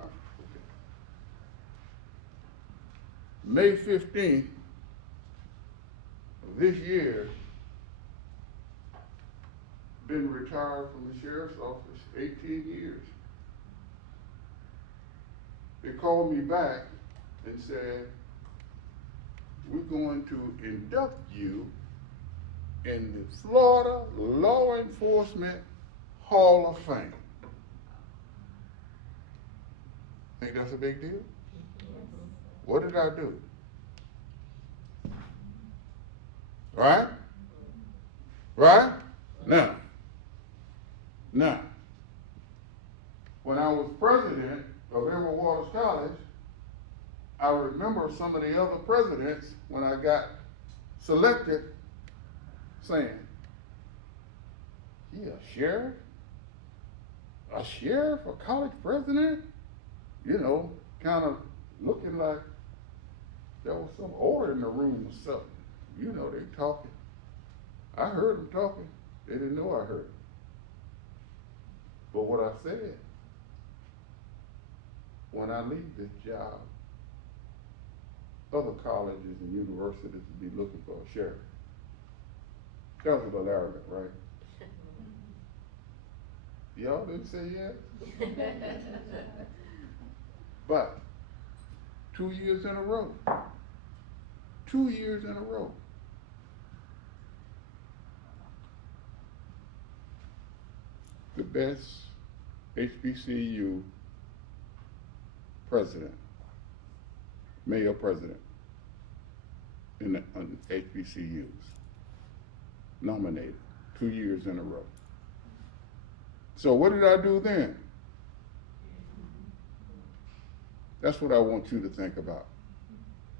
Okay. May 15th of this year, been retired from the sheriff's office 18 years. They called me back and said, we're going to induct you in the Florida Law Enforcement Hall of Fame. Think that's a big deal? What did I do? Right? Right? Now, when I was president of Edward Waters College, I remember some of the other presidents, when I got selected, saying, "Yeah, sheriff? A sheriff, a college president?" You know, kind of looking like there was some order in the room or something. You know, they talking. I heard them talking. They didn't know I heard. But what I said, when I leave this job, other colleges and universities will be looking for a sheriff. That was a little arrogant, right? Y'all didn't say yes? But 2 years in a row, 2 years in a row, the best HBCU president, male president in the HBCUs, nominated 2 years in a row. So what did I do then? That's what I want you to think about.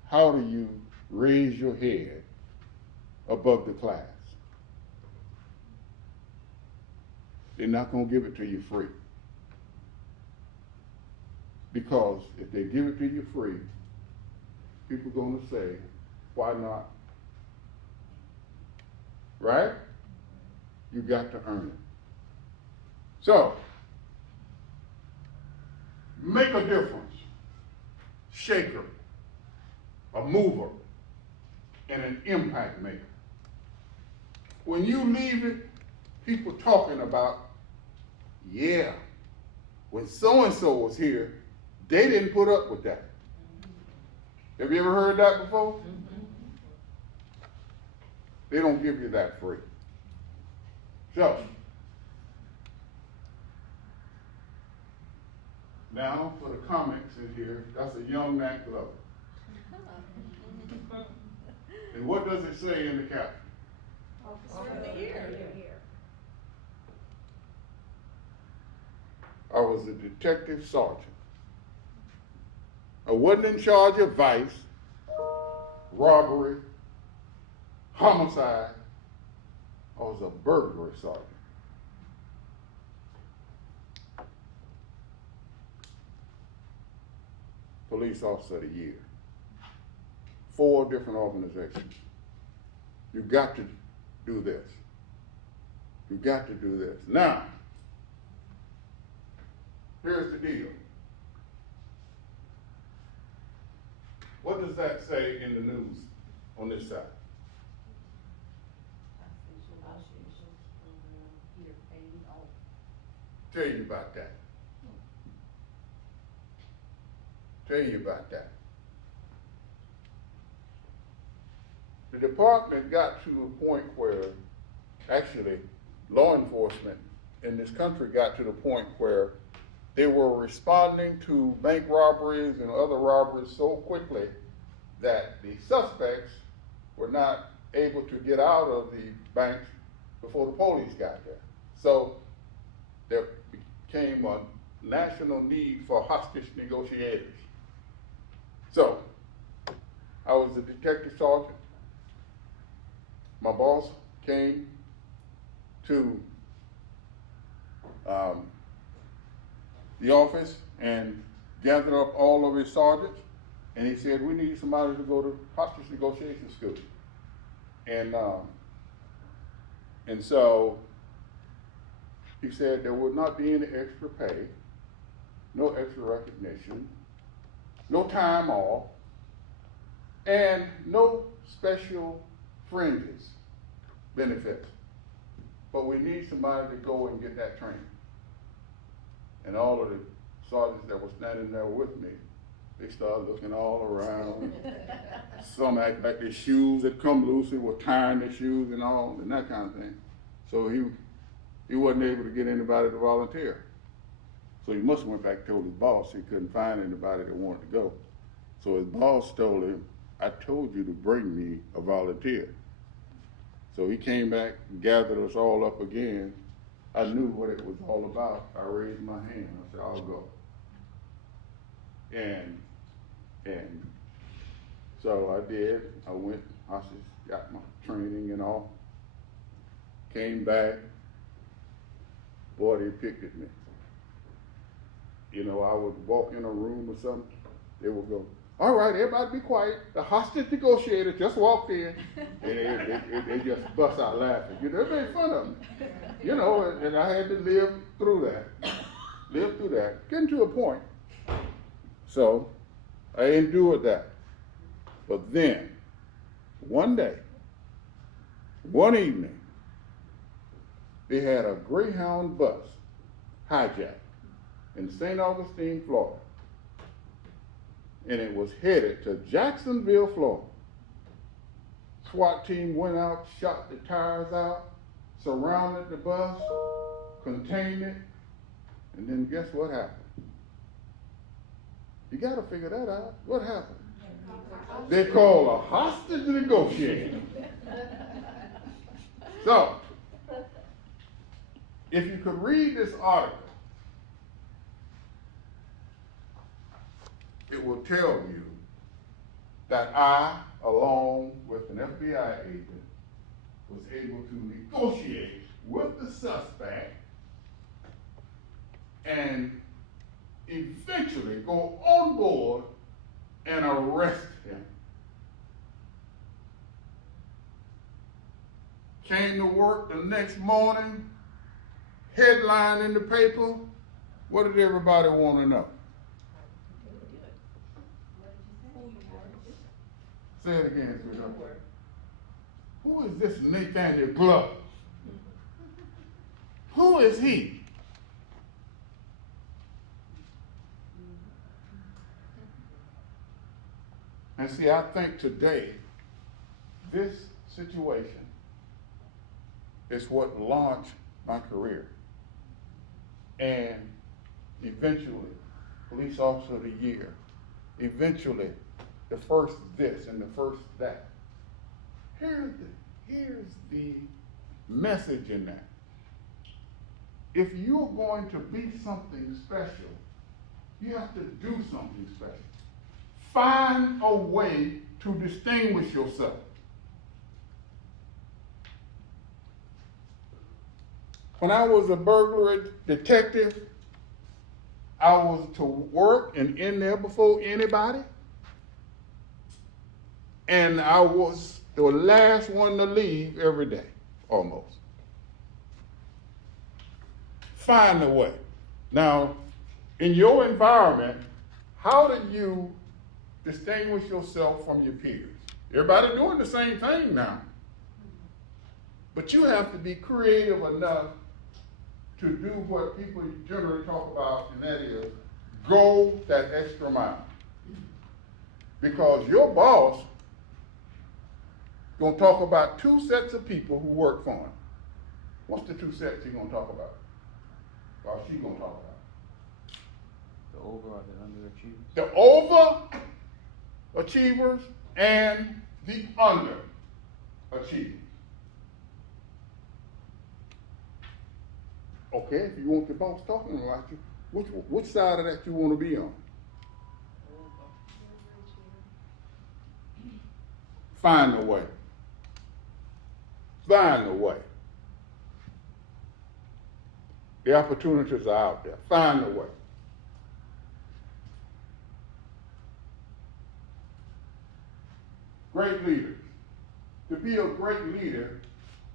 How do you raise your head above the class? They're not going to give it to you free. Because if they give it to you free, people are going to say, why not? Right? You got to earn it. So, make a difference. Shaker, a mover, and an impact maker. When you leave it, people talking about, yeah, when so-and-so was here, they didn't put up with that. Have you ever heard that before? They don't give you that free. So, now for the comics in here, that's a young Nat Glover. And what does it say in the caption? Officer of the Year. I was a detective sergeant. I wasn't in charge of vice, robbery, homicide. I was a burglary sergeant. Police Officer of the Year. 4 different organizations. You got to do this. You got to do this. Now, here's the deal. What does that say in the news on this side? Tell you about that. Tell you about that. The department got to a point where, actually, law enforcement in this country got to the point where they were responding to bank robberies and other robberies so quickly that the suspects were not able to get out of the banks before the police got there. So there became a national need for hostage negotiators. So I was a detective sergeant. My boss came to the office and gathered up all of his sergeants, and he said, we need somebody to go to hostage negotiation school. And so he said there would not be any extra pay, no extra recognition, no time off, and no special fringes, benefits. But we need somebody to go and get that training. And all of the sergeants that were standing there with me, they started looking all around. Some act like their shoes had come loose, they were tying their shoes and all, and that kind of thing. So he wasn't able to get anybody to volunteer. So he must have went back and told his boss he couldn't find anybody that wanted to go. So his boss told him, I told you to bring me a volunteer. So he came back and gathered us all up again. I knew what it was all about. I raised my hand. I said, I'll go. And so I did. I went, hostage, got my training and all. Came back. Boy, they picked at me. You know, I would walk in a room or something. They would go, all right, everybody be quiet. The hostage negotiator just walked in. And they just bust out laughing. You know, they made fun of me. You know, and I had to live through that. Getting to a point. So I endured that. But then, one day, one evening, they had a Greyhound bus hijacked in St. Augustine, Florida. And it was headed to Jacksonville, Florida. SWAT team went out, shot the tires out, surrounded the bus, contained it, and then guess what happened? You got to figure that out. What happened? They called a hostage negotiator. So, if you could read this article, it will tell you that I, along with an FBI agent, was able to negotiate with the suspect and eventually go on board and arrest him. Came to work the next morning, headline in the paper. What did everybody want to know? Say it again, sweetheart. Who is this Nathaniel Glove? Who is he? And see, I think today, this situation is what launched my career. And eventually, Police Officer of the Year, eventually, the first this and the first that. Here's the message in that. If you're going to be something special, you have to do something special. Find a way to distinguish yourself. When I was a burglary detective, I was to work and in there before anybody. And I was the last one to leave every day, almost. Find a way. Now, in your environment, how do you distinguish yourself from your peers? Everybody doing the same thing now. But you have to be creative enough to do what people generally talk about, and that is go that extra mile. Because your boss going to talk about two sets of people who work for him. What's the two sets he's going to talk about? Or she's going to talk about? The over or the underachievers? The overachievers and the underachievers. Okay, if you want your boss talking about you, which side of that you want to be on? Find a way. Find a way. The opportunities are out there. Find a way. Great leaders. To be a great leader,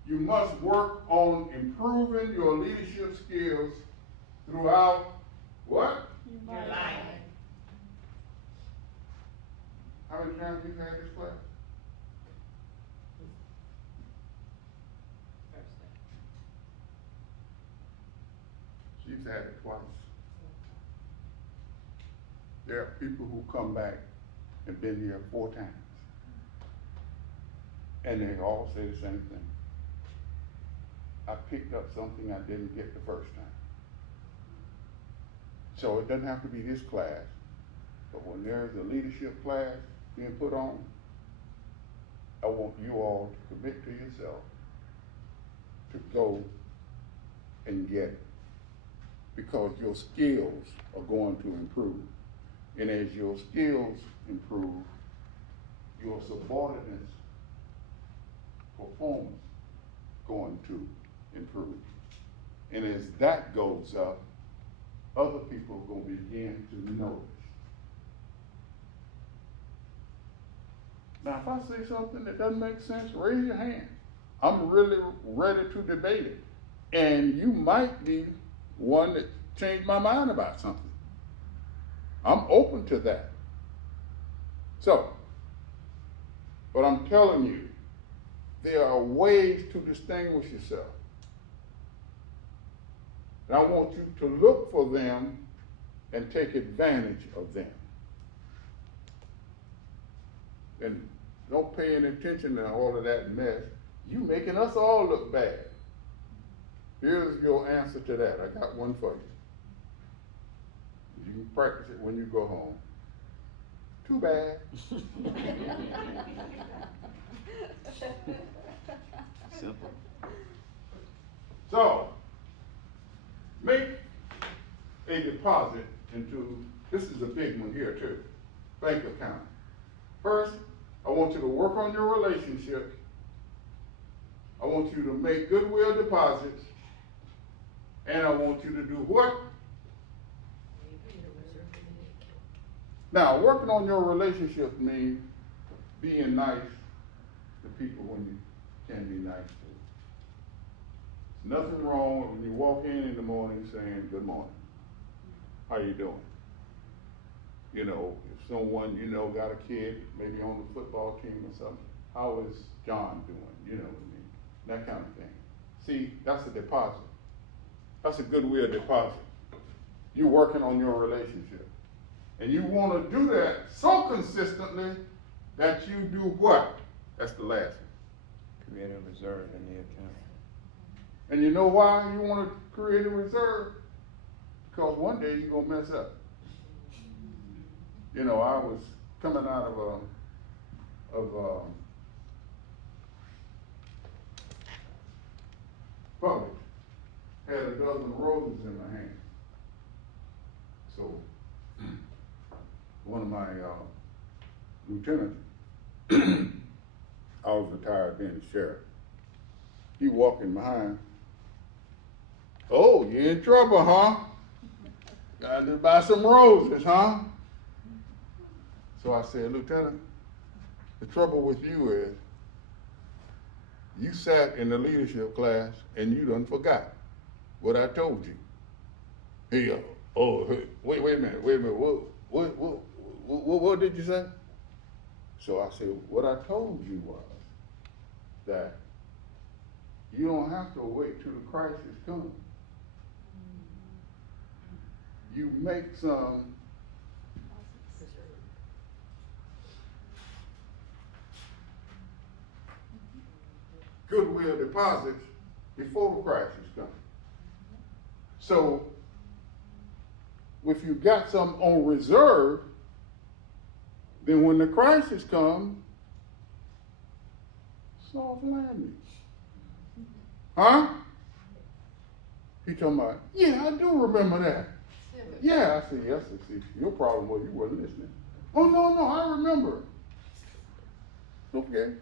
you must work on improving your leadership skills throughout what? many times you've had this class? She's had it twice. There are people who come back and been here 4 times. And they all say the same thing. I picked up something I didn't get the first time. So it doesn't have to be this class, but when there's a leadership class being put on, I want you all to commit to yourself to go and get it, because your skills are going to improve. And as your skills improve, your subordinates' performance going to improve. And as that goes up, other people are going to begin to notice. Now, if I say something that doesn't make sense, raise your hand. I'm really ready to debate it. And you might be one that changed my mind about something. I'm open to that. So, but I'm telling you, there are ways to distinguish yourself. And I want you to look for them and take advantage of them. And don't pay any attention to all of that mess. You making us all look bad. Here's your answer to that. I got one for you. You can practice it when you go home. Too bad. Simple. So, make a deposit into, this is a big one here too, bank account. First, I want you to work on your relationship. I want you to make goodwill deposits. And I want you to do what? Now, working on your relationship means being nice to people when you can be nice to. There's nothing wrong when you walk in the morning saying, good morning. How you doing? You know, if someone you know got a kid, maybe on the football team or something, how is John doing? You know what I mean? That kind of thing. See, that's a deposit. That's a goodwill deposit. You're working on your relationship. And you want to do that so consistently that you do what? That's the last one. Create a reserve in the account. And you know why you want to create a reserve? Because one day you're going to mess up. You know, I was coming out of Publix, had a dozen roses in my hand. So one of my lieutenants, I was retired being a sheriff. He walking behind. Oh, you in trouble, huh? Got to buy some roses, huh? So I said, Lieutenant, the trouble with you is you sat in the leadership class and you done forgot what I told you. He, wait a minute. What did you say? So I said, what I told you was that you don't have to wait till the crisis comes. You make some goodwill deposits before the crisis comes. So if you got some on reserve, then when the crisis comes, soft landing. Huh? He talking about, yeah, I do remember that. Yeah, I said, yes, I see. Your problem was you wasn't listening. Oh, no, I remember. Okay.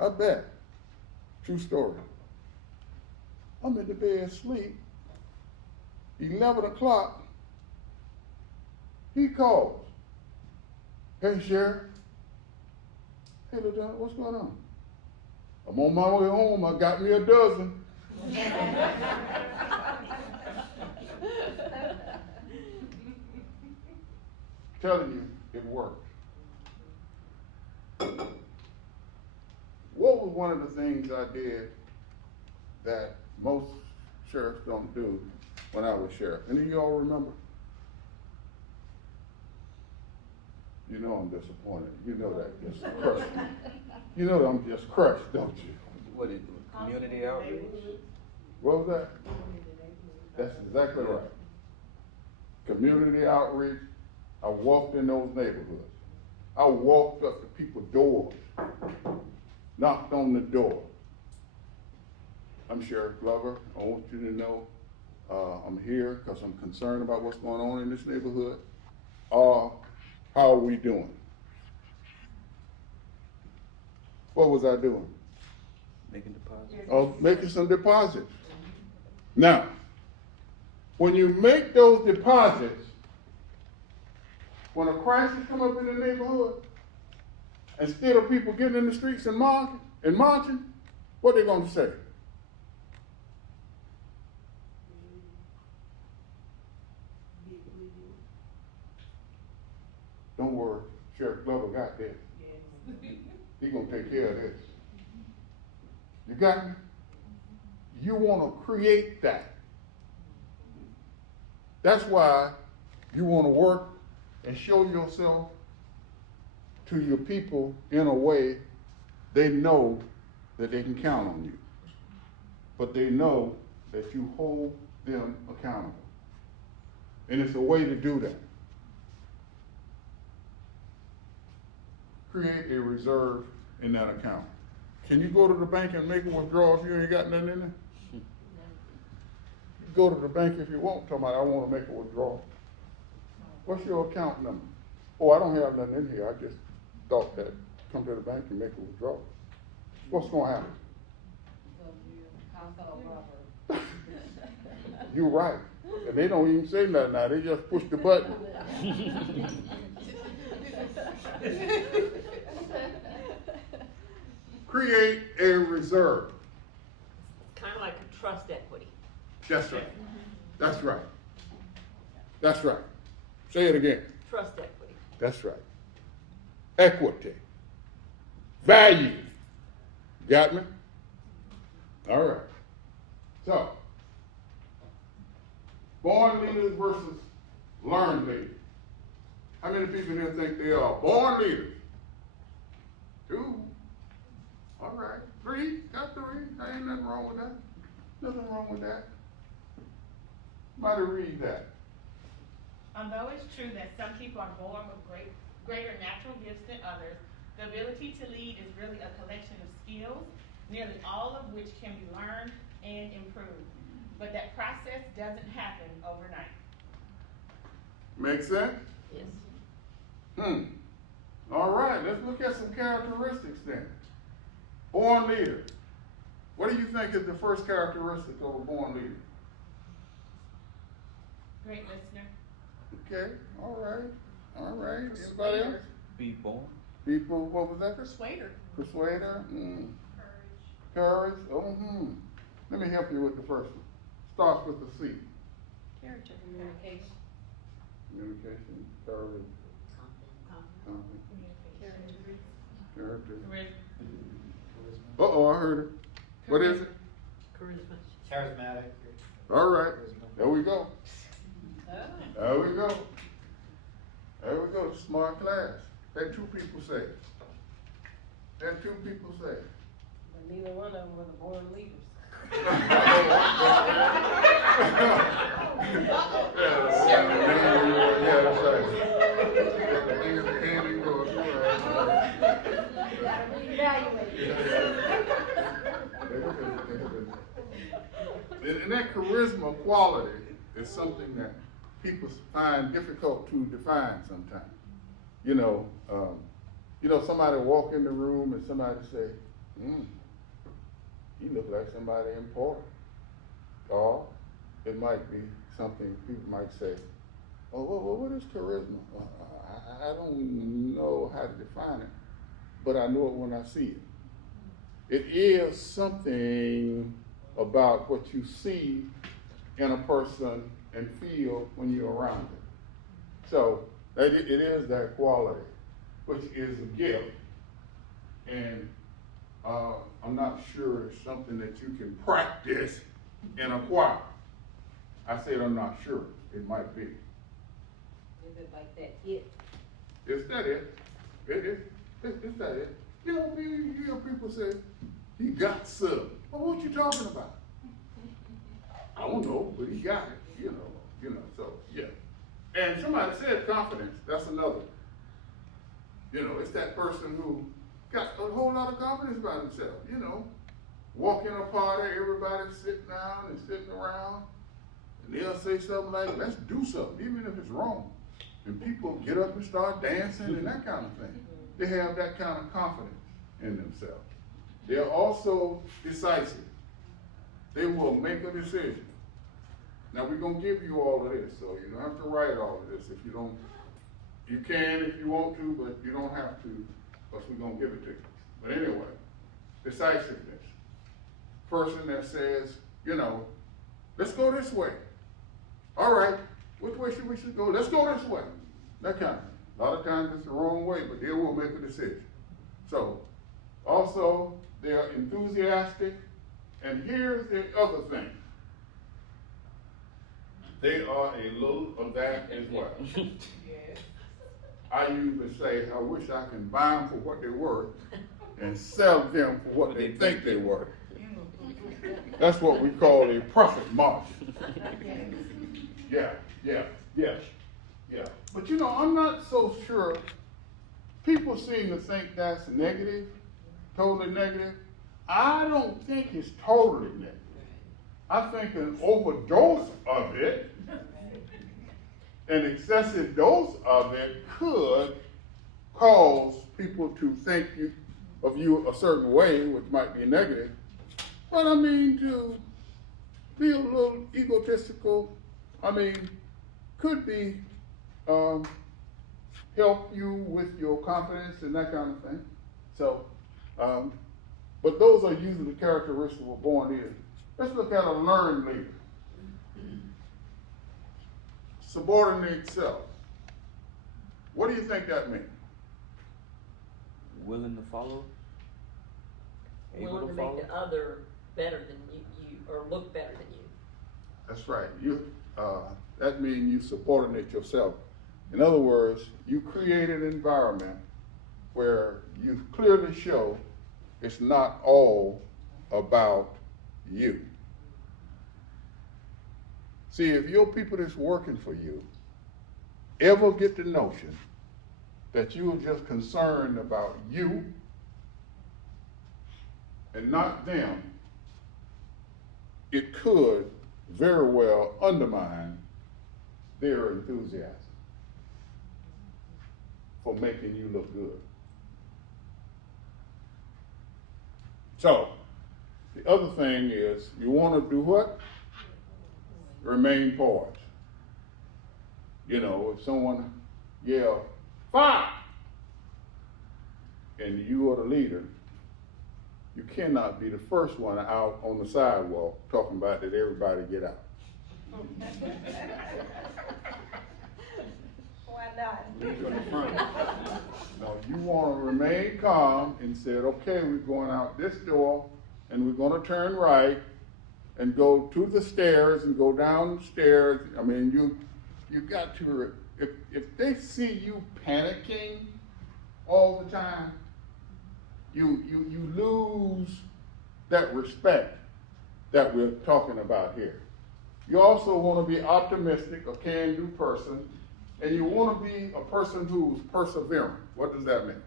I bet. True story. I'm in the bed asleep. 11 o'clock. He calls. Hey, Sheriff. Hey, Lieutenant, what's going on? I'm on my way home. I got me a dozen. Telling you, it works. one of the things I did that most sheriffs don't do when I was sheriff. Any of y'all remember? You know I'm disappointed. You know that just crushed me. You know that I'm just crushed, don't you? What is it? Community outreach? What was that? That's exactly right. Community outreach. I walked in those neighborhoods. I walked up to people's doors, knocked on the door. I'm Sheriff Glover. I want you to know I'm here because I'm concerned about what's going on in this neighborhood. How are we doing? What was I doing? Making deposits? Making some deposits. Now, when you make those deposits, when a crisis come up in the neighborhood, instead of people getting in the streets and marching, what they gonna say? Don't worry, Sheriff Glover got this. He gonna take care of this. You got me? You wanna create that. That's why you wanna work and show yourself to your people in a way they know that they can count on you. But they know that you hold them accountable. And it's a way to do that. Create a reserve in that account. Can you go to the bank and make a withdrawal if you ain't got nothing in there? You go to the bank if you want, talking about I want to make a withdrawal. What's your account number? Oh, I don't have nothing in here. I just thought that come to the bank and make a withdrawal. What's going to happen? You're right. And they don't even say nothing now. They just push the button. Create a reserve. It's kind of like a trust equity. That's right. That's right. That's right. Say it again. Trust equity. That's right. Equity. Value. Got me? All right. So, born leaders versus learned leaders. How many people here think they are born leaders? 2. All right. 3. Got 3. There ain't nothing wrong with that. Nothing wrong with that. Somebody read that. Although it's true that some people are born with greater natural gifts than others, the ability to lead is really a collection of skills, nearly all of which can be learned and improved. But that process doesn't happen overnight. Make sense? Yes. All right, let's look at some characteristics then. Born leader. What do you think is the first characteristic of a born leader? Great listener. Okay, all right. Anybody else? Be born. People, what was that? Persuader. Persuader. Courage. Let me help you with the first one. Starts with the C. Character. Communication. Communication. Courage. Confidence. Character. Uh-oh, I heard it. What is it? Charisma. Charismatic. All right. There we go. Oh. There we go. There we go. Smart class. Had 2 people say it. Had 2 people say it. But neither one of them were the born leaders. Yeah, that's right. And that charisma quality is something that people find difficult to define sometimes. You know, somebody walk in the room and somebody say, he look like somebody important. Or it might be something people might say, oh, what is charisma? I don't know how to define it, but I know it when I see it. It is something about what you see in a person and feel when you're around them. So it is that quality, which is a gift. And I'm not sure it's something that you can practice and acquire. I said I'm not sure. It might be. Is it like that it? Is that it? It's that it. You know, you hear people say, he got some. Well, what you talking about? I don't know, but he got it, you know, so, yeah. And somebody said confidence, that's another. You know, it's that person who got a whole lot of confidence about himself, you know. Walk in a party, everybody's sitting down and sitting around, and they'll say something like, let's do something, even if it's wrong. And people get up and start dancing and that kind of thing. They have that kind of confidence in themselves. They're also decisive. They will make a decision. Now we're gonna give you all of this, so you don't have to write all of this. If you don't, you can if you want to, but you don't have to, because we're gonna give it to you. But anyway, decisiveness. Person that says, you know, let's go this way. All right, which way should we go? Let's go this way. That kind of thing. A lot of times it's the wrong way, but they will make a decision. So, also, they're enthusiastic. And here's the other thing. They are a little of that as well. Yes. I usually say, I wish I can buy them for what they're worth and sell them for what they think they're worth. That's what we call a profit margin. Yeah. But you know, I'm not so sure. People seem to think that's negative, totally negative. I don't think it's totally negative. I think an overdose of it, an excessive dose of it, could cause people to think of you a certain way, which might be negative. But I mean, to be a little egotistical, I mean, could be help you with your confidence and that kind of thing. So, but those are usually the characteristics we're born in. Let's look at a learned leader. Subordinate self. What do you think that means? Willing to follow? Able Willing to follow? make the other better than you or look better than you. That's right. That means you subordinate yourself. In other words, you create an environment where you clearly show it's not all about you. See, if your people that's working for you ever get the notion that you're just concerned about you and not them, it could very well undermine their enthusiasm for making you look good. So, the other thing is, you want to do what? Remain poised. You know, if someone yells, fire! And you are the leader, you cannot be the first one out on the sidewalk talking about that everybody get out. Why not? Lead from the front. No, you want to remain calm and say, okay, we're going out this door and we're going to turn right and go to the stairs and go down the stairs. I mean, you got to, if they see you panicking all the time, you lose that respect that we're talking about here. You also want to be optimistic, a can-do person, and you want to be a person who's persevering. What does that mean?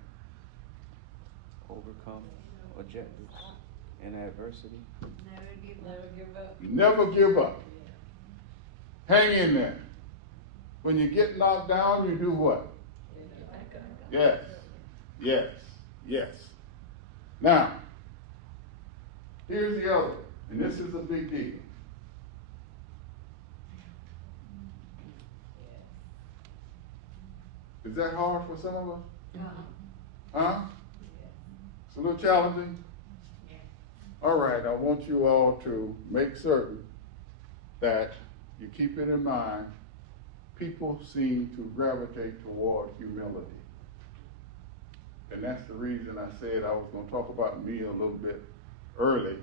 Overcome objectives and adversity. Never give up. Never give up. Hang in there. When you get knocked down, you do what? Yes. Now, here's the other, and this is a big deal. Is that hard for some of us? Huh? It's a little challenging? All right, I want you all to make certain that you keep it in mind. People seem to gravitate toward humility. And that's the reason I said I was gonna talk about me a little bit early,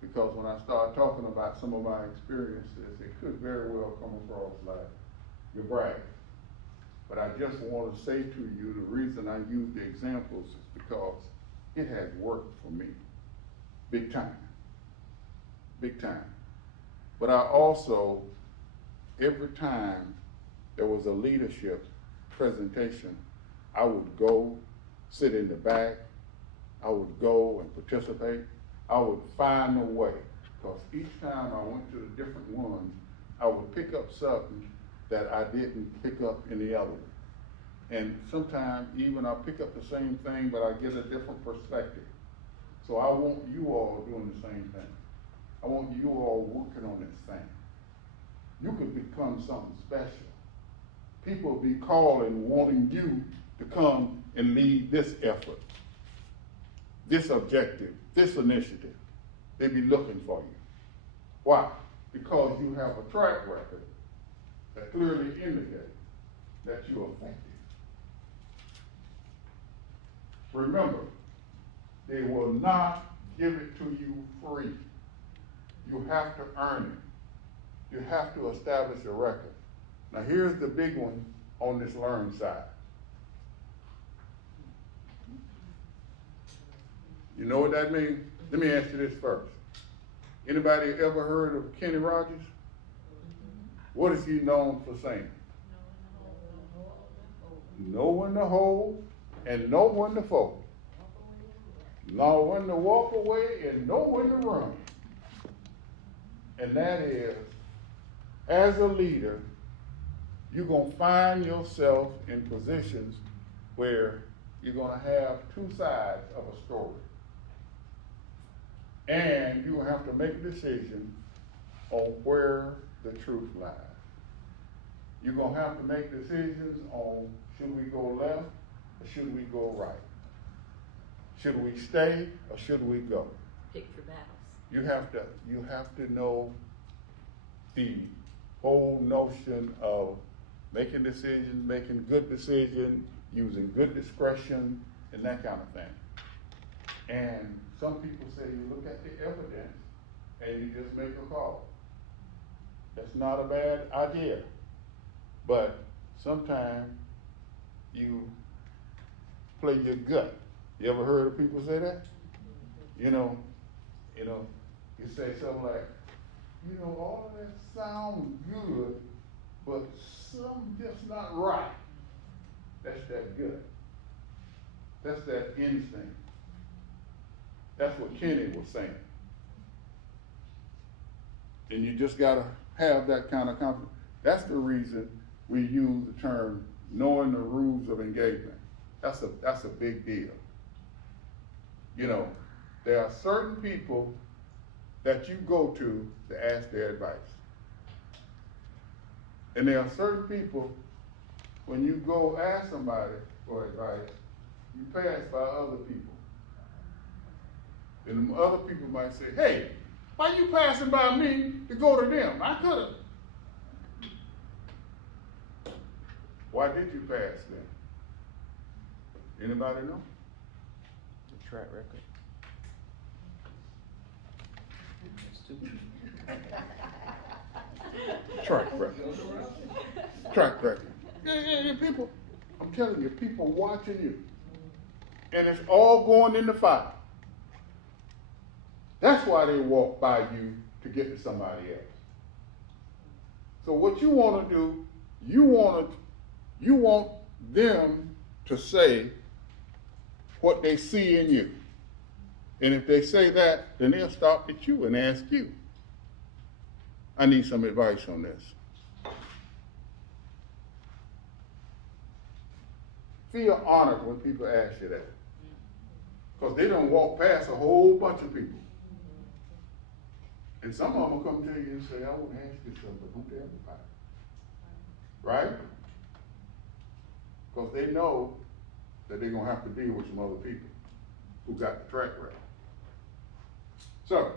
because when I start talking about some of my experiences, it could very well come across like you're bragging. But I just want to say to you, the reason I use the examples is because it has worked for me, big time, big time. But I also, every time there was a leadership presentation, I would go sit in the back, I would go and participate, I would find a way, because each time I went to the different ones, I would pick up something that I didn't pick up in the other one. And sometimes even I pick up the same thing, but I get a different perspective. So I want you all doing the same thing. I want you all working on this thing. You could become something special. People be calling, wanting you to come and lead this effort, this objective, this initiative. They be looking for you. Why? Because you have a track record that clearly indicates that you're effective. Remember, they will not give it to you free. You have to earn it. You have to establish a record. Now here's the big one on this learn side. You know what that means? Let me ask you this first. Anybody ever heard of Kenny Rogers? What is he known for saying? Know when to hold and know when to fold. Know when to walk away and know when to run. And that is, as a leader, you're going to find yourself in positions where you're going to have two sides of a story. And you have to make a decision on where the truth lies. You're going to have to make decisions on should we go left or should we go right? Should we stay or should we go? Pick your battles. You have to know the whole notion of making decisions, making good decisions, using good discretion, and that kind of thing. And some people say you look at the evidence and you just make a call. That's not a bad idea. But sometimes you play your gut. You ever heard of people say that? You know, you say something like, all of that sounds good, but something just not right. That's that gut. That's that instinct. That's what Kenny was saying. And you just gotta have that kind of confidence. That's the reason we use the term knowing the rules of engagement. That's a big deal. There are certain people that you go to ask their advice. And there are certain people, when you go ask somebody for advice, you pass by other people. And other people might say, hey, why you passing by me to go to them? I could have. Why did you pass them? Anybody know? The track record. Track record. Track record. Yeah, people. I'm telling you, people watching you. And it's all going in the fire. That's why they walk by you to get to somebody else. So what you want to do, you want them to say what they see in you. And if they say that, then they'll stop at you and ask you, I need some advice on this. Feel honored when people ask you that. Because they don't walk past a whole bunch of people. And some of them will come to you and say, I want to ask you something, but don't tell everybody. Right? Because they know that they're going to have to deal with some other people who got the track record. So,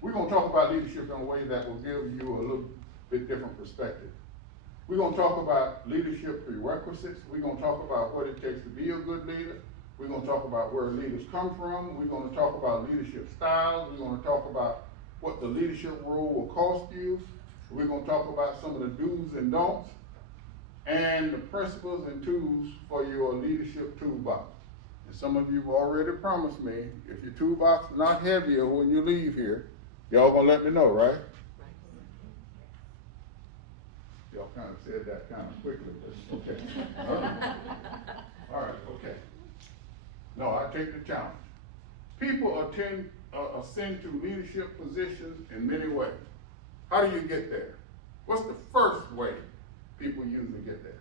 we're going to talk about leadership in a way that will give you bit different perspective. We're gonna talk about leadership prerequisites. We're gonna talk about what it takes to be a good leader. We're gonna talk about where leaders come from. We're gonna talk about leadership styles. We're gonna talk about what the leadership role will cost you. We're gonna talk about some of the do's and don'ts and the principles and tools for your leadership toolbox. And some of you have already promised me, if your toolbox is not heavier when you leave here, y'all gonna let me know, right? Y'all kind of said that kind of quickly, but okay. All right, okay. No, I take the challenge. People ascend to leadership positions in many ways. How do you get there? What's the first way people usually get there?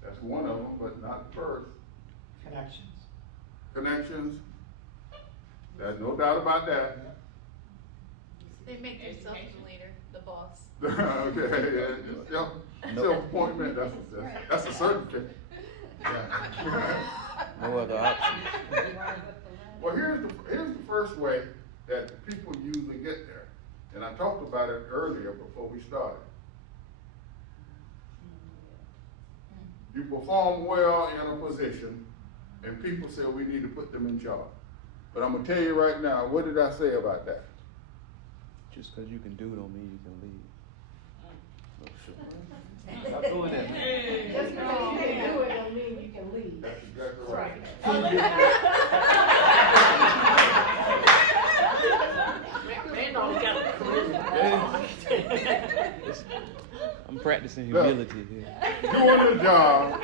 That's one of them, but not first. Connections. There's no doubt about that. They make themselves the leader, the boss. Okay, yeah, self-appointment, that's a certificate. Yeah. No other option. Well, here's the first way that people usually get there. And I talked about it earlier before we started. You perform well in a position, and people say we need to put them in charge. But I'm gonna tell you right now, what did I say about that? Just because you can do it don't mean you can lead. No, sure. Stop doing that, man. Just because you can do it don't mean you can lead. That's exactly right. Man, always got I'm practicing humility here. Doing the job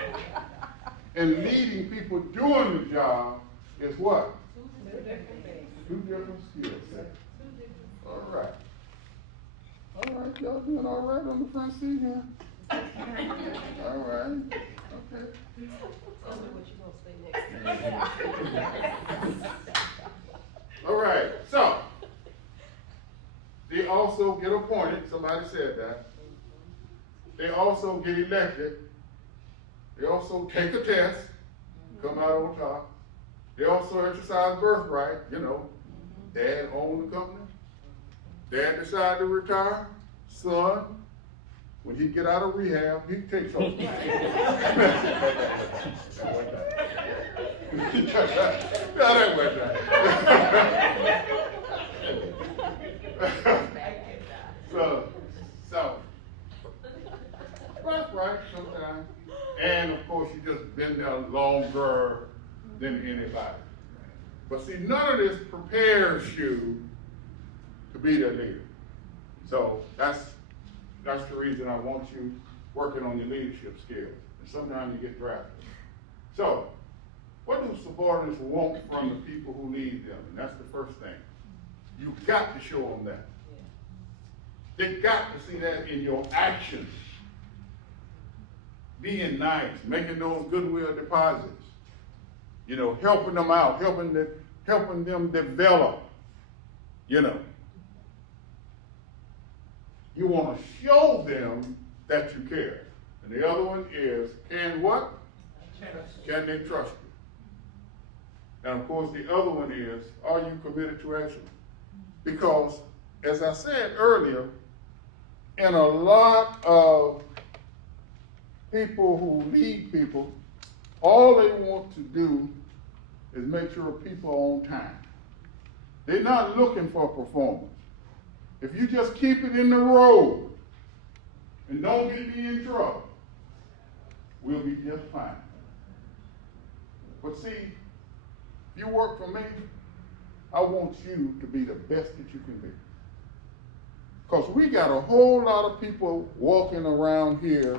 and leading people doing the job is what? Two different things. Two different skill sets. All right. All right, y'all doing all right on the front seat here? All right, okay. Tell me what you gonna say next. All right, so they also get appointed, somebody said that. They also get elected. They also take a test, come out on top. They also exercise birthright, you know. Dad owned the company. Dad decided to retire. Son, when he get out of rehab, he takes over. That went So, right, sometimes. And of course, you just been there longer than anybody. But see, none of this prepares you to be the leader. So that's the reason I want you working on your leadership skills. And sometimes you get drafted. So, what do subordinates want from the people who lead them? And that's the first thing. You've got to show them that. They've got to see that in your actions. Being nice, making those goodwill deposits. You know, helping them out, helping them develop. You know. You want to show them that you care. And the other one is, can what? Can they trust you? And of course, the other one is, are you committed to excellence? Because, as I said earlier, in a lot of people who lead people, all they want to do is make sure people are on time. They're not looking for performance. If you just keep it in the road and don't get me in trouble, we'll be just fine. But see, if you work for me, I want you to be the best that you can be. Because we got a whole lot of people walking around here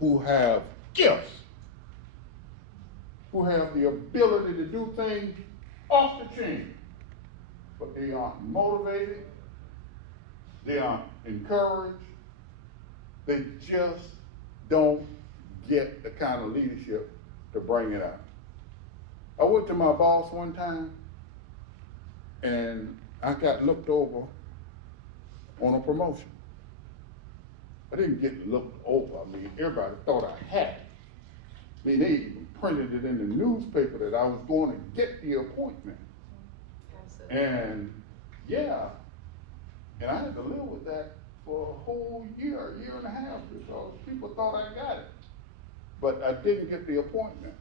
who have gifts, who have the ability to do things off the chain, but they aren't motivated, they aren't encouraged, they just don't get the kind of leadership to bring it out. I went to my boss one time, and I got looked over on a promotion. I didn't get looked over. I mean, everybody thought I had it. I mean, they even printed it in the newspaper that I was going to get the appointment. And yeah, And I had to live with that for a whole year, a year and a half, because people thought I got it. But I didn't get the appointment.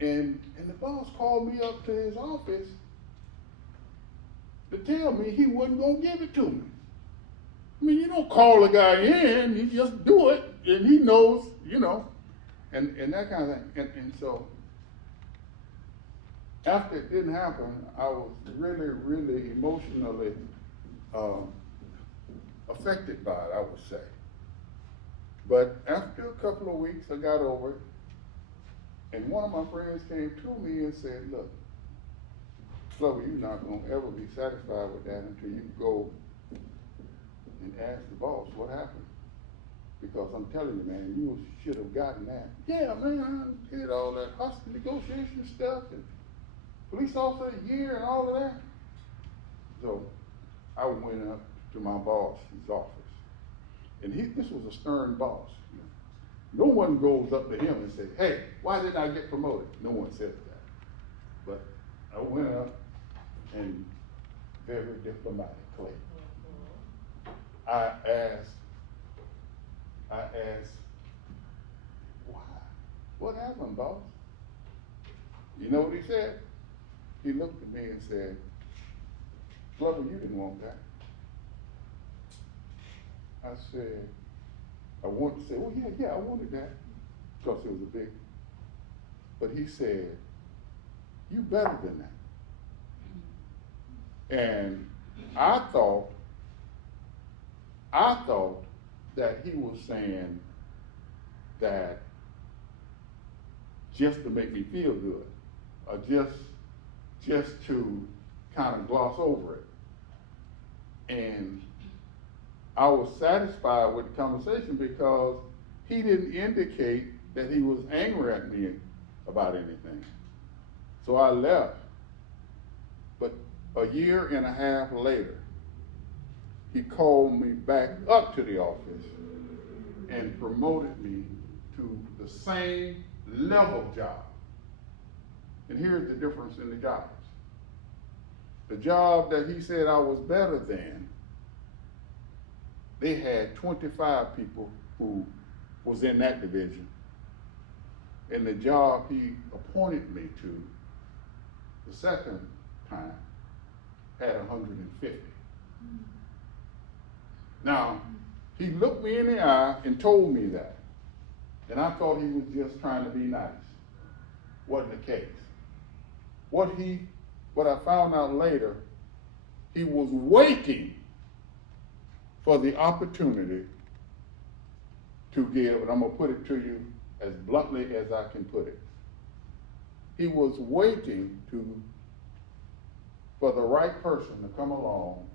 And the boss called me up to his office to tell me he wasn't gonna give it to me. I mean, you don't call a guy in, you just do it, and he knows, you know, and that kind of thing. And so, after it didn't happen, I was really, really emotionally affected by it, I would say. But after a couple of weeks, I got over it, and one of my friends came to me and said, look, Flo, you're not going to ever be satisfied with that until you go and ask the boss what happened. Because I'm telling you, man, you should have gotten that. Yeah, man, I did all that hostage negotiation stuff and police officer of the year and all of that. So I went up to my boss, his office. And this was a stern boss. No one goes up to him and says, hey, why didn't I get promoted? No one says that. But I went up and very diplomatically, I asked, why? What happened, boss? You know what he said? He looked at me and said, Glover, you didn't want that. I said, I wanted to say, well, yeah, I wanted that, because it was a big, but he said, you better than that. And I thought that he was saying that just to make me feel good, or just to kind of gloss over it. And I was satisfied with the conversation because he didn't indicate that he was angry at me about anything. So I left. But a year and a half later, he called me back up to the office and promoted me to the same level job. And here's the difference in the jobs. The job that he said I was better than, they had 25 people who was in that division. And the job he appointed me to the second time had 150. Now, he looked me in the eye and told me that. And I thought he was just trying to be nice. Wasn't the case. What I found out later, he was waiting for the opportunity to give, and I'm going to put it to you as bluntly as I can put it. He was waiting for the right person to come along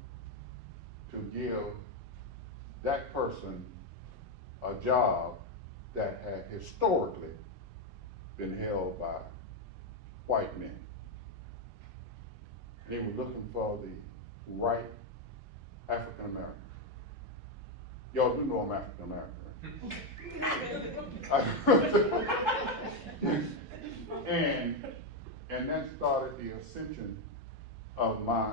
to give that person a job that had historically been held by white men. They were looking for the right African American. Y'all do know I'm African American, right? And that started the ascension of my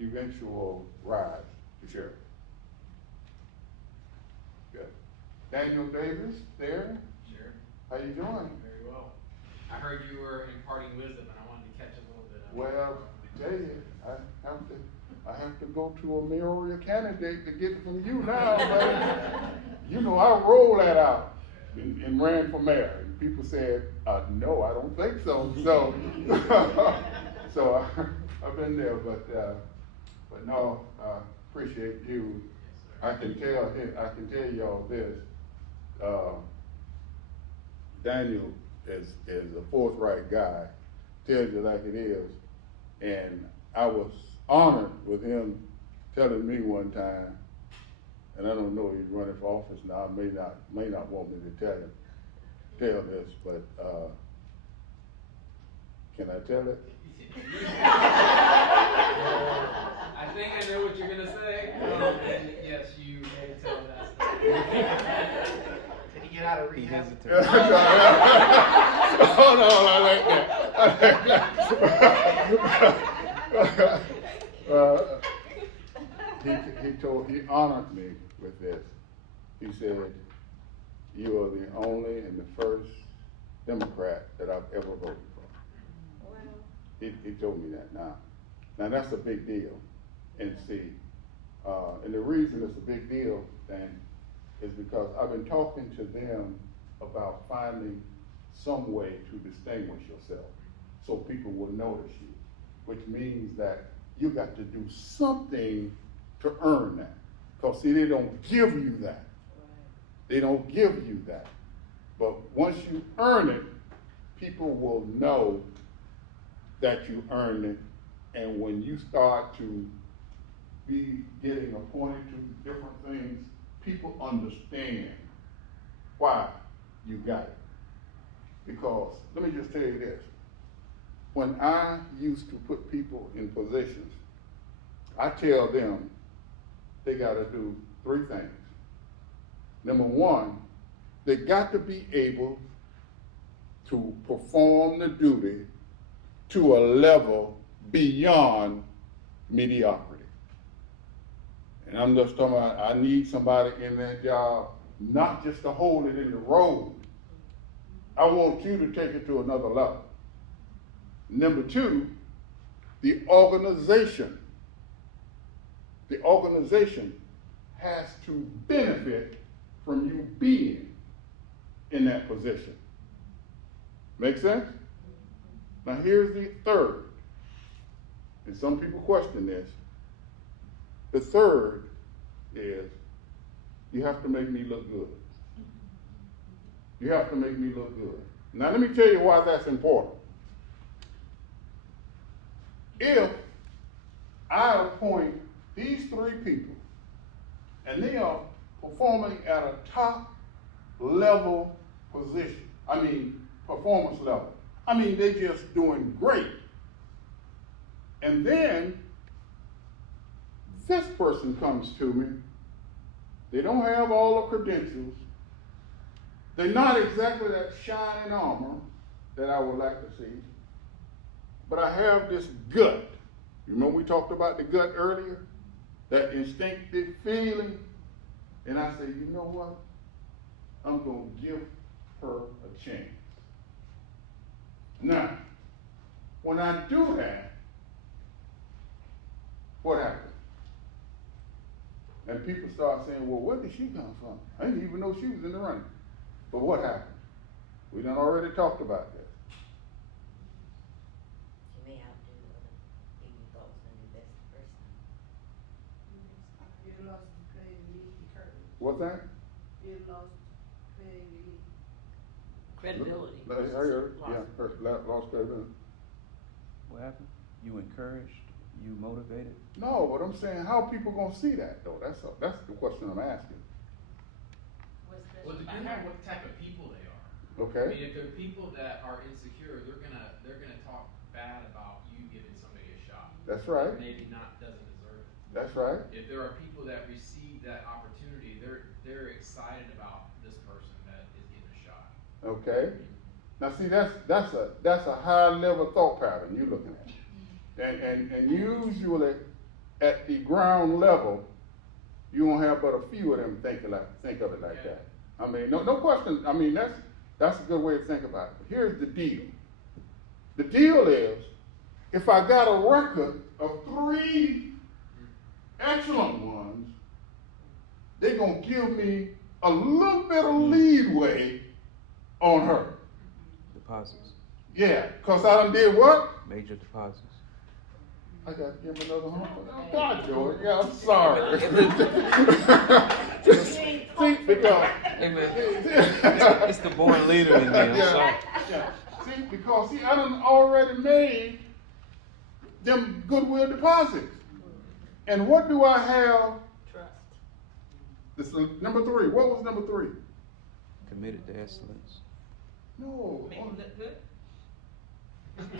eventual rise to sheriff. Good. Daniel Davis, there. Sure. How you doing? Very well. I heard you were imparting wisdom, and I wanted to catch a little bit of it. Well, I tell you, I have to go to a mayoral candidate to get it from you now, man. You know, I rolled that out and ran for mayor. And people said, no, I don't think so. So, so I've been there, but no, appreciate you. Yes, I can tell y'all this. Daniel is a forthright guy, tells you like it is, and I was honored with him telling me one time, and I don't know, he's running for office now, may not want me to tell this, but can I tell it? I think I know what you're going to say. And yes, you may tell that story. Did he get out of He rehab? hesitated. Oh no, I like that. he honored me with this. He said, "You are the only and the first Democrat that I've ever voted for." Wow. He told me that now. Now that's a big deal. And see, and the reason it's a big deal, Dan, is because I've been talking to them about finding some way to distinguish yourself so people will notice you, which means that you got to do something to earn that. Because see, they don't give you that. They don't give you that. But once you earn it, people will know that you earned it. And when you start to be getting appointed to different things, people understand why you got it. Because, let me just tell you this. When I used to put people in positions, I tell them they gotta do three things. Number one, they got to be able to perform the duty to a level beyond mediocrity. And I'm just talking about, I need somebody in that job, not just to hold it in the road. I want you to take it to another level. Number two, the organization has to benefit from you being in that position. Make sense? Now here's the third, and some people question this. The third is, you have to make me look good. You have to make me look good. Now let me tell you why that's important. If I appoint these three people, and they are performing at a top level position, performance level. They're just doing great. And then this person comes to me. They don't have all the credentials. They're not exactly that shining armor that I would like to see. But I have this gut. You remember we talked about the gut earlier? That instinctive feeling. And I say, you know what? I'm going to give her a chance. Now, when I do that, what happens? And people start saying, well, where did she come from? I didn't even know she was in the running. But what happened? We done already talked about this. She may outdo other people you thought was going to be best the first time. You lost credibility. What's that? You lost credibility. Credibility. I heard, lost credibility. What happened? You encouraged, you motivated? No, but I'm saying, how people gonna see that though? That's the question I'm asking. Well, depending on what type of people they are. Okay? If they're people that are insecure, they're gonna talk bad about you giving somebody a shot. That's right. Maybe doesn't deserve it. That's right. If there are people that receive that opportunity, they're excited about this person that is getting a shot. Okay. Now see, that's a high level thought pattern you're looking at. And usually at the ground level, you won't have but a few of them think of it like that. No question. That's a good way to think about it. But here's the deal. The deal is, if I got a record of 3 excellent ones, they're gonna give me a little bit of leeway on her. Deposits. Yeah, because I done did what? Major deposits. I got to give him another hump. Oh, God, George. Yeah, I'm sorry. See, because. Hey, man. It's the born leader in me. I'm sorry. Yeah. See, I done already made them goodwill deposits. And what do I have? Trust. This is number 3. What was number 3? Committed to excellence. No. Make them look good.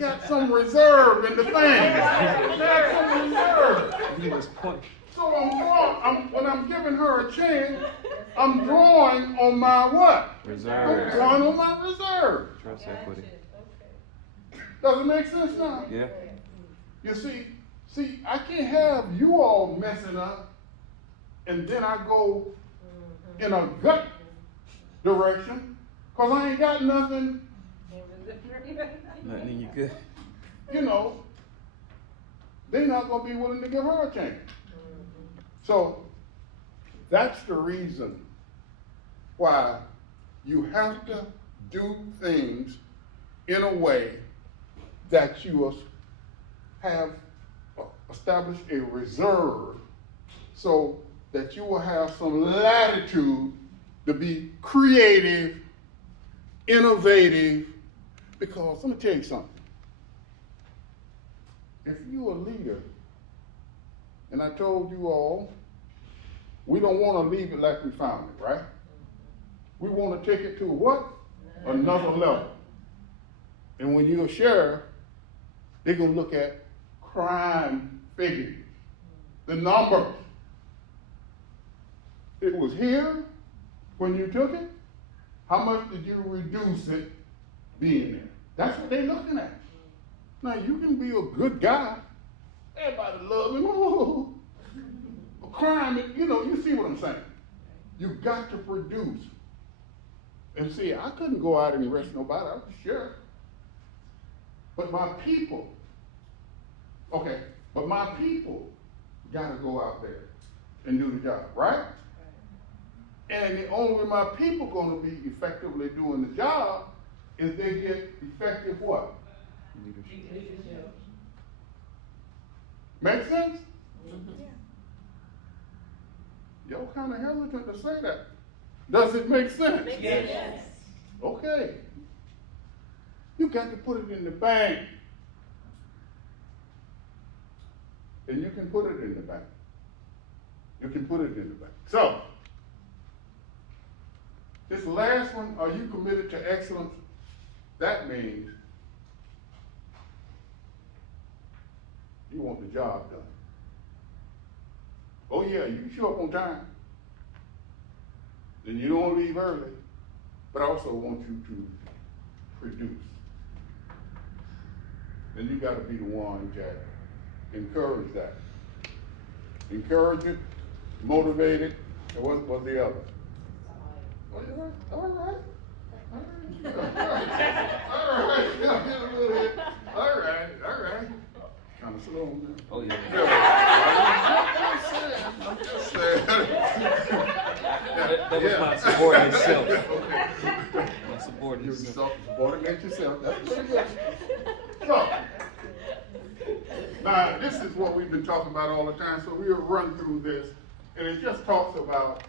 Got some reserve in the thing. Got some reserve. He was point. So when I'm giving her a chance, I'm drawing on my what? Reserve. I'm drawing on my reserve. Trust equity. Does it make sense now? Yeah. You see, I can't have you all messing up and then I go in a gut direction, cause I ain't got nothing, Nothing in you good. you know, they're not gonna be willing to give her a chance. So that's the reason why you have to do things in a way that you will have established a reserve so that you will have some latitude to be creative, innovative, because let me tell you something. If you're a leader, and I told you all, we don't want to leave it like we found it, right? We want to take it to what? Another level. And when you're a sheriff, they're going to look at crime figures, the numbers. It was here when you took it. How much did you reduce it being there? That's what they're looking at. Now, you can be a good guy. Everybody loves him. Oh, crime, you know, you see what I'm saying. You've got to produce. And see, I couldn't go out and arrest nobody. I was sheriff. But my people, okay, but my people got to go out there and do the job, right? And the only way my people going to be effectively doing the job is they get effective what? Leadership. Make sense? Y'all kind of hesitant to say that. Does it make sense? Yes. Okay. You got to put it in the bank. And you can put it in the bank. You can put it in the bank. So, this last one, are you committed to excellence? That means you want the job done. Oh yeah, you show up on time. Then you don't leave early. But I also want you to produce. Then you got to be the one that encourage that. Encourage it, motivate it, and what's the other? All right. All right. All right. Kind of slow, man. Oh yeah. I'm just saying. That was my subordinate self. My subordinate You self. subordinate yourself. That's pretty good. So, now this is what we've been talking about all the time. So we'll run through this, and it just talks about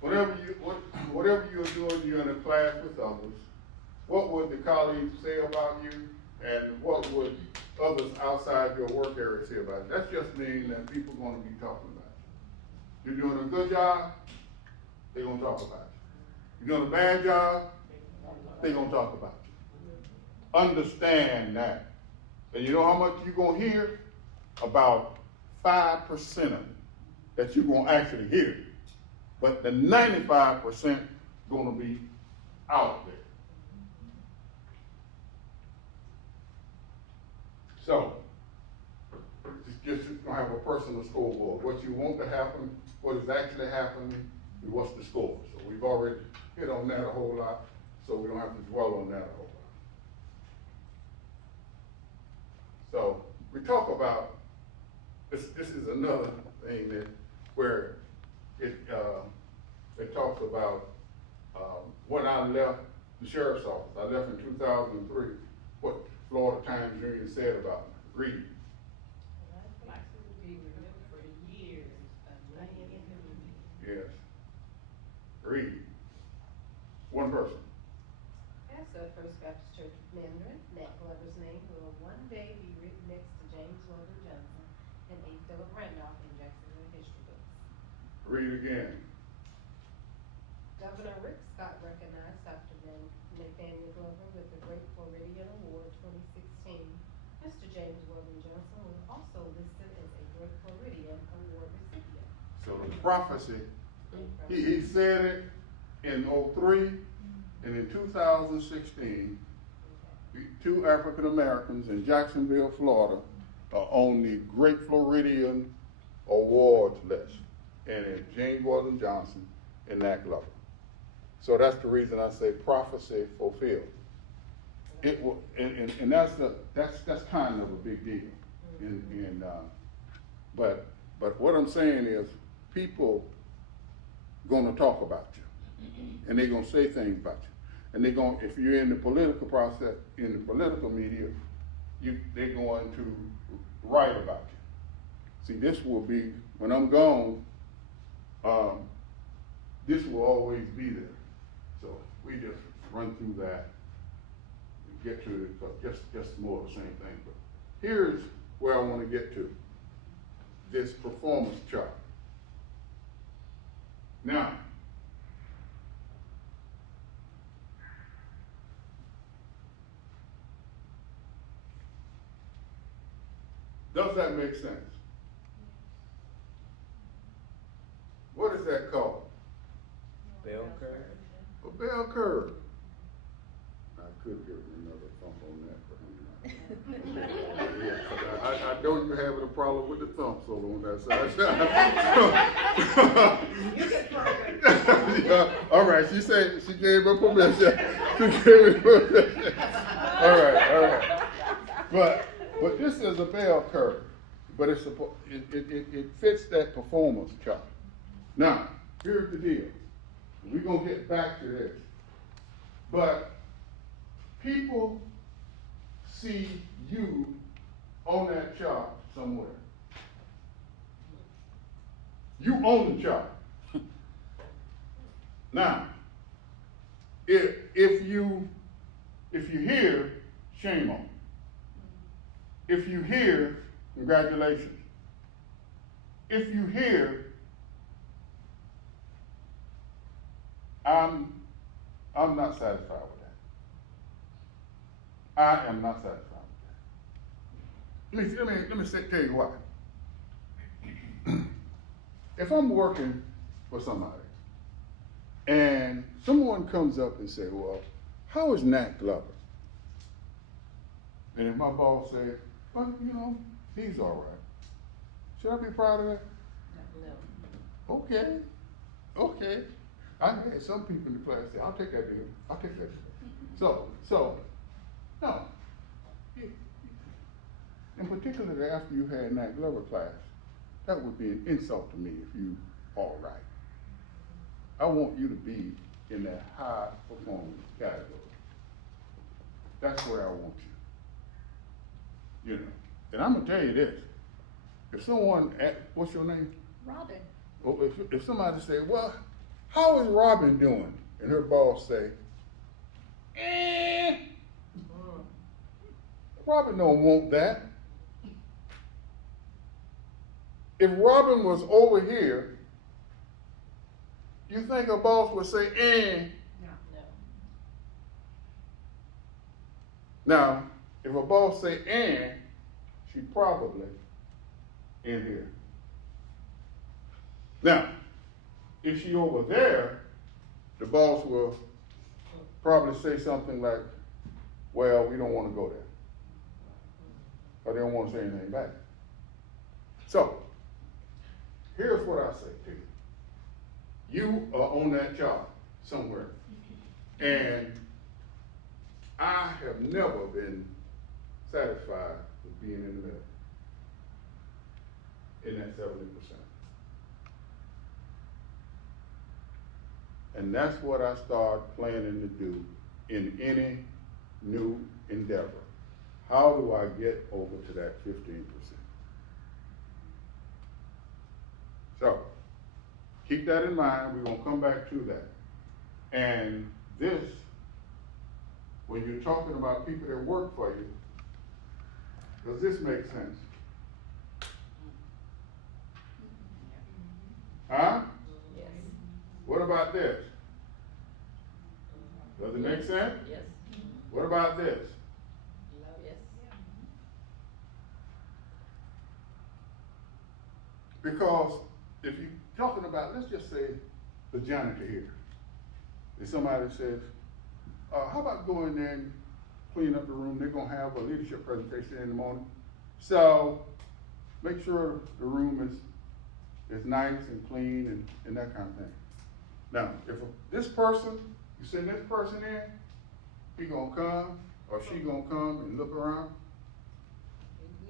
whatever you're doing, you're in a class with others. What would the colleagues say about you, and what would others outside your work area say about you? That just means that people are going to be talking about you. You're doing a good job, they're going to talk about you. You're doing a bad job, they're going to talk about you. Understand that. And you know how much you're going to hear? About 5% of it that you're going to actually hear. But the 95% going to be out there. So, just going to have a personal scoreboard. What you want to happen, what is actually happening, and what's the score. So we've already hit on that a whole lot, so we don't have to dwell on that a whole lot. So we talk about, this is another thing that where it talks about when I left the sheriff's office. I left in 2003. What Florida Times Union said about me. Read. Yes. Read. One person. As the First Baptist Church of Mandarin, Nat Glover's name will one day be written next to James Weldon Johnson and A. Philip Randolph in Jacksonville history books. Read again. Governor Rick Scott recognized Dr. Nathaniel Glover with the Great Floridian Award 2016. Mr. James Weldon Johnson was also listed as a Great Floridian Award recipient. So the prophecy, he said it in 03, and in 2016, two African Americans in Jacksonville, Florida, are on the Great Floridian Awards list. and it's James Weldon Johnson and Nat Glover. So that's the reason I say prophecy fulfilled. It will, and that's kind of a big deal. But what I'm saying is, people gonna talk about you, and they're gonna say things about you, and they're gonna, if you're in the political process, in the political media, they're going to write about you. See, this will be, when I'm gone, this will always be there. So we just run through that and get to it, but just more of the same thing. But here's where I want to get to, this performance chart. Now, does that make sense? What is that called? Bell curve. A bell curve. I could give another thump on that for him. Yeah, 'cause I know you're having a problem with the thumps over on that side. Yeah, all right, she said, she gave her permission. She gave me permission. All right. But this is a bell curve, but it fits that performance chart. Now, here's the deal. We're gonna get back to this. But people see you on that chart somewhere. You own the chart. Now, if you hear, shame on you. If you hear, congratulations. If you hear, I'm not satisfied with that. I am not satisfied with that. Let me tell you why. If I'm working for somebody and someone comes up and say, well, how is Nat Glover? And if my boss says, well, he's all right. Should I be proud of that? No. Okay. I had some people in the class say, I'll take that to him. I'll take that to him. So, no. And particularly after you had Nat Glover class, that would be an insult to me if you all right. I want you to be in that high performance category. That's where I want you. And I'm gonna tell you this. If someone, what's your name? Robin. Well, if somebody say, well, how is Robin doing? And her boss say, Robin don't want that. If Robin was over here, you think her boss would say, No. Now, if a boss say, she probably in here. Now, if she over there, the boss will probably say something like, well, we don't want to go there. Or they don't want to say anything back. So, here's what I say to you. You are on that chart somewhere. And I have never been satisfied with being in the middle. In that 70%. And that's what I start planning to do in any new endeavor. How do I get over to that 15%? So, keep that in mind. We're going to come back to that. And this, when you're talking about people that work for you, does this make sense? Huh? Yes. What about this? Does it make sense? Yes. What about this? Yes. Because if you're talking about, let's just say, the janitor here, and somebody says, how about go in there and clean up the room? They're going to have a leadership presentation in the morning. So make sure the room is nice and clean and that kind of thing. Now, if this person, you send this person in, he gonna come or she gonna come and look around.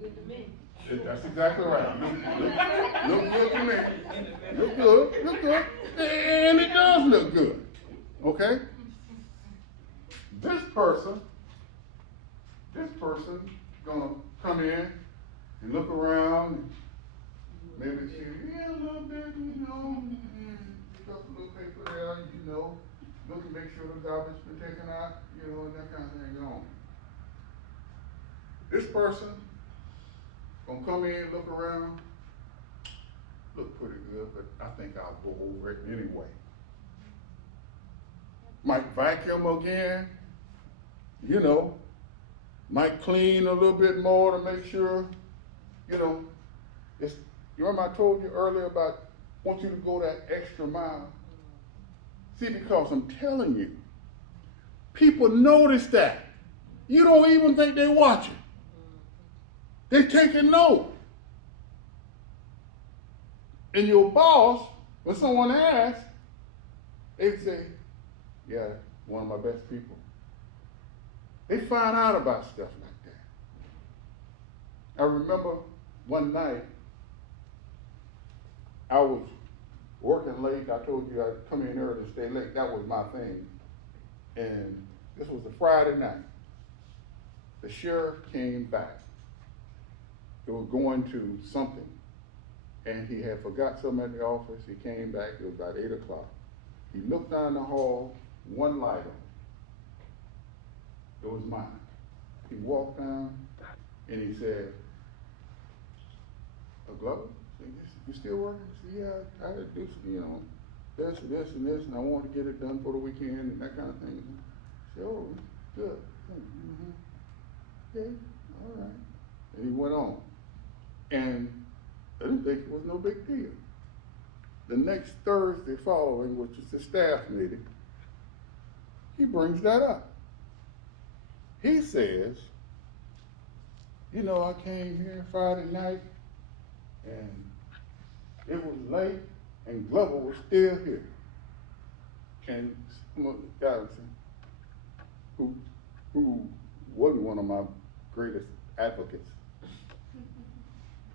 Good to me. That's exactly right. Look good to me. Look good, and it does look good. Okay? This person gonna come in and look around and maybe see, yeah, a little bit, pick up a little paper there, look and make sure the garbage been taken out, and that kind of thing on. This person gonna come in, look around, look pretty good, but I think I'll go over it anyway. Might vacuum again, might clean a little bit more to make sure, you remember I told you earlier about want you to go that extra mile? See, because I'm telling you, people notice that. You don't even think they're watching. They're taking note. And your boss, when someone asks, they say, yeah, one of my best people. They find out about stuff like that. I remember one night, I was working late. I told you I'd come in early, stay late. That was my thing. And this was a Friday night. The sheriff came back. He was going to something. And he had forgot something at the office. He came back. It was about 8 o'clock. He looked down the hall, one light on. It was mine. He walked down and he said, Glover, you still working? I said, yeah, I had to do some, this and this, and I want to get it done for the weekend and that kind of thing. I said, oh, good. Okay, all right. And he went on. And I didn't think it was no big deal. The next Thursday following, which is the staff meeting, he brings that up. He says, I came here Friday night and it was late and Glover was still here. And Garrison, who wasn't one of my greatest advocates,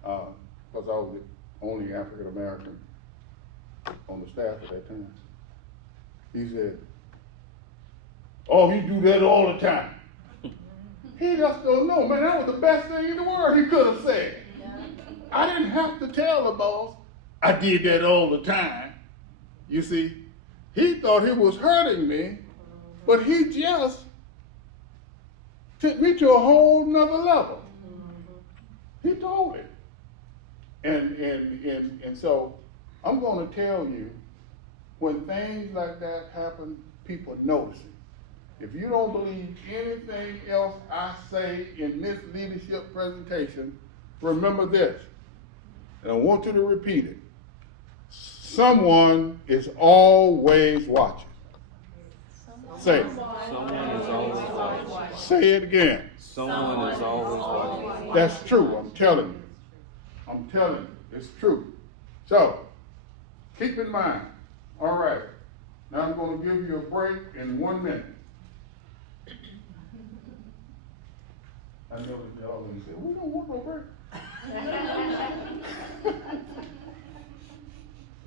because I was the only African American on the staff at that time. He said, oh, he do that all the time. He just don't know, man, that was the best thing in the world he could have said. I didn't have to tell the boss, I did that all the time. You see, he thought he was hurting me, but he just took me to a whole nother level. He told it. And so I'm going to tell you, when things like that happen, people notice it. If you don't believe anything else I say in this leadership presentation, remember this, and I want you to repeat it. Someone is always watching. Say it. Someone is always watching. Say it again. Someone is always watching. That's true, I'm telling you. I'm telling you, it's true. So, keep in mind, all right, now I'm going to give you a break in 1 minute. I know that y'all going to say, we don't want no break.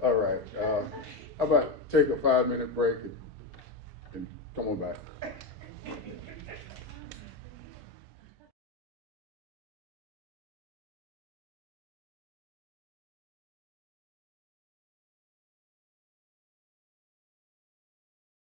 All right, how about take a 5-minute break and come on back.